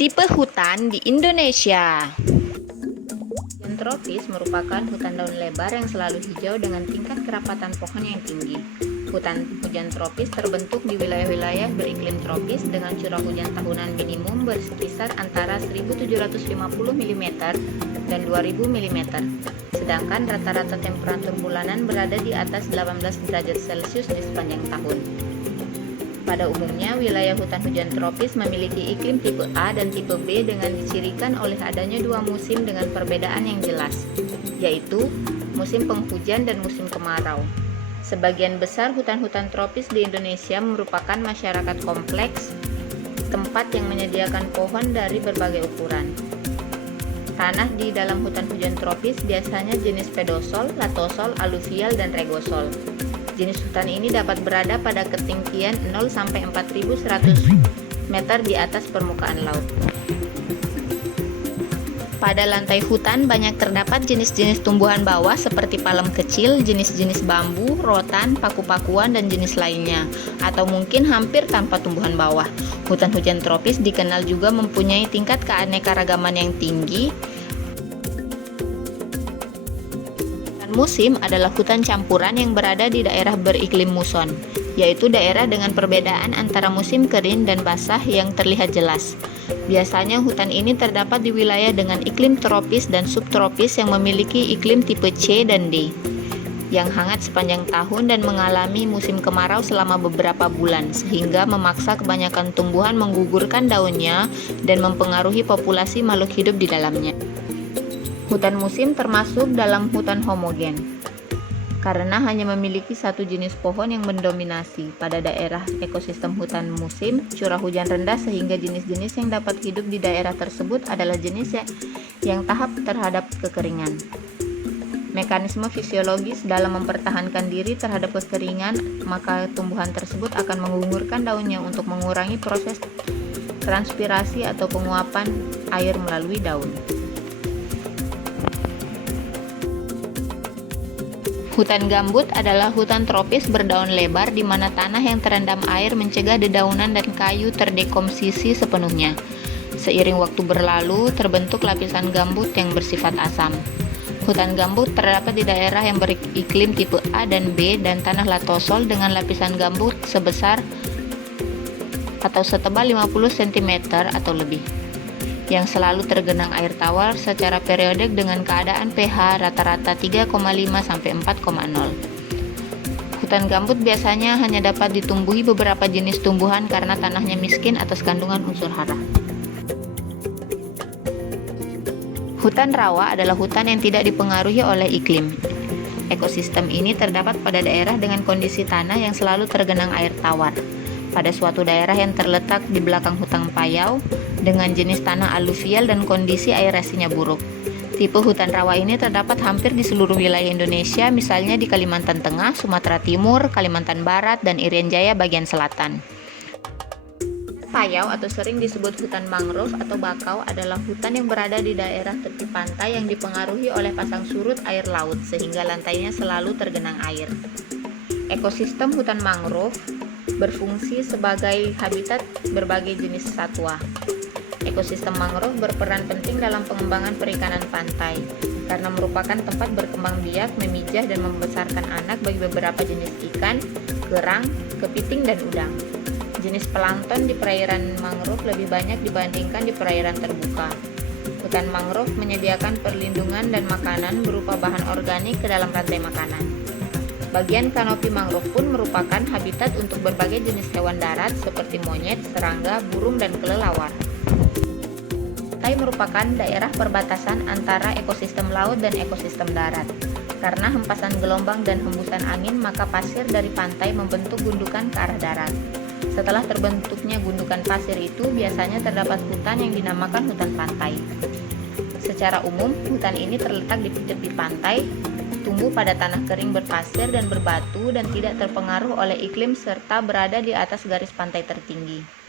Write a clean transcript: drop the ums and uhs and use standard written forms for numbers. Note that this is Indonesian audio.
Tipe hutan di Indonesia. Hutan tropis merupakan hutan daun lebar yang selalu hijau dengan tingkat kerapatan pohon yang tinggi. Hutan hujan tropis terbentuk di wilayah-wilayah beriklim tropis dengan curah hujan tahunan minimum berkisar antara 1.750 mm dan 2.000 mm. Sedangkan rata-rata temperatur bulanan berada di atas 18 derajat Celcius di sepanjang tahun. Pada umumnya, wilayah hutan hujan tropis memiliki iklim tipe A dan tipe B dengan dicirikan oleh adanya dua musim dengan perbedaan yang jelas, yaitu musim penghujan dan musim kemarau. Sebagian besar hutan-hutan tropis di Indonesia merupakan masyarakat kompleks, tempat yang menyediakan pohon dari berbagai ukuran. Tanah di dalam hutan hujan tropis biasanya jenis pedosol, latosol, aluvial, dan regosol. Jenis hutan ini dapat berada pada ketinggian 0 sampai 4.100 meter di atas permukaan laut. Pada lantai hutan banyak terdapat jenis-jenis tumbuhan bawah seperti palem kecil, jenis-jenis bambu, rotan, paku-pakuan, dan jenis lainnya, atau mungkin hampir tanpa tumbuhan bawah. Hutan hujan tropis dikenal juga mempunyai tingkat keanekaragaman yang tinggi. Musim adalah hutan campuran yang berada di daerah beriklim muson, yaitu daerah dengan perbedaan antara musim kering dan basah yang terlihat jelas. Biasanya hutan ini terdapat di wilayah dengan iklim tropis dan subtropis yang memiliki iklim tipe C dan D, yang hangat sepanjang tahun dan mengalami musim kemarau selama beberapa bulan, sehingga memaksa kebanyakan tumbuhan menggugurkan daunnya dan mempengaruhi populasi makhluk hidup di dalamnya. Hutan musim termasuk dalam hutan homogen, karena hanya memiliki satu jenis pohon yang mendominasi. Pada daerah ekosistem hutan musim, curah hujan rendah sehingga jenis-jenis yang dapat hidup di daerah tersebut adalah jenis yang tahap terhadap kekeringan. Mekanisme fisiologis dalam mempertahankan diri terhadap kekeringan, maka tumbuhan tersebut akan menggugurkan daunnya untuk mengurangi proses transpirasi atau penguapan air melalui daun. Hutan gambut adalah hutan tropis berdaun lebar di mana tanah yang terendam air mencegah dedaunan dan kayu terdekomposisi sepenuhnya. Seiring waktu berlalu, terbentuk lapisan gambut yang bersifat asam. Hutan gambut terdapat di daerah yang beriklim tipe A dan B dan tanah latosol dengan lapisan gambut sebesar atau setebal 50 cm atau lebih, yang selalu tergenang air tawar secara periodik dengan keadaan pH rata-rata 3,5 sampai 4,0. Hutan gambut biasanya hanya dapat ditumbuhi beberapa jenis tumbuhan karena tanahnya miskin atas kandungan unsur hara. Hutan rawa adalah hutan yang tidak dipengaruhi oleh iklim. Ekosistem ini terdapat pada daerah dengan kondisi tanah yang selalu tergenang air tawar. Pada suatu daerah yang terletak di belakang hutan payau dengan jenis tanah aluvial dan kondisi air resinya buruk. Tipe hutan rawa ini terdapat hampir di seluruh wilayah Indonesia, misalnya di Kalimantan Tengah, Sumatera Timur, Kalimantan Barat, dan Irian Jaya bagian selatan. Payau atau sering disebut hutan mangrove atau bakau adalah hutan yang berada di daerah tepi pantai yang dipengaruhi oleh pasang surut air laut sehingga lantainya selalu tergenang air. Ekosistem hutan mangrove berfungsi sebagai habitat berbagai jenis satwa. Ekosistem mangrove berperan penting dalam pengembangan perikanan pantai karena merupakan tempat berkembang biak, memijah, dan membesarkan anak bagi beberapa jenis ikan, kerang, kepiting, dan udang. Jenis plankton di perairan mangrove lebih banyak dibandingkan di perairan terbuka. Hutan mangrove menyediakan perlindungan dan makanan berupa bahan organik ke dalam rantai makanan. Bagian kanopi mangrove pun merupakan habitat untuk berbagai jenis hewan darat seperti monyet, serangga, burung, dan kelelawar. Pantai merupakan daerah perbatasan antara ekosistem laut dan ekosistem darat. Karena hempasan gelombang dan hembusan angin, maka pasir dari pantai membentuk gundukan ke arah darat. Setelah terbentuknya gundukan pasir itu, biasanya terdapat hutan yang dinamakan hutan pantai. Secara umum, hutan ini terletak di tepi pantai, tumbuh pada tanah kering berpasir dan berbatu dan tidak terpengaruh oleh iklim serta berada di atas garis pantai tertinggi.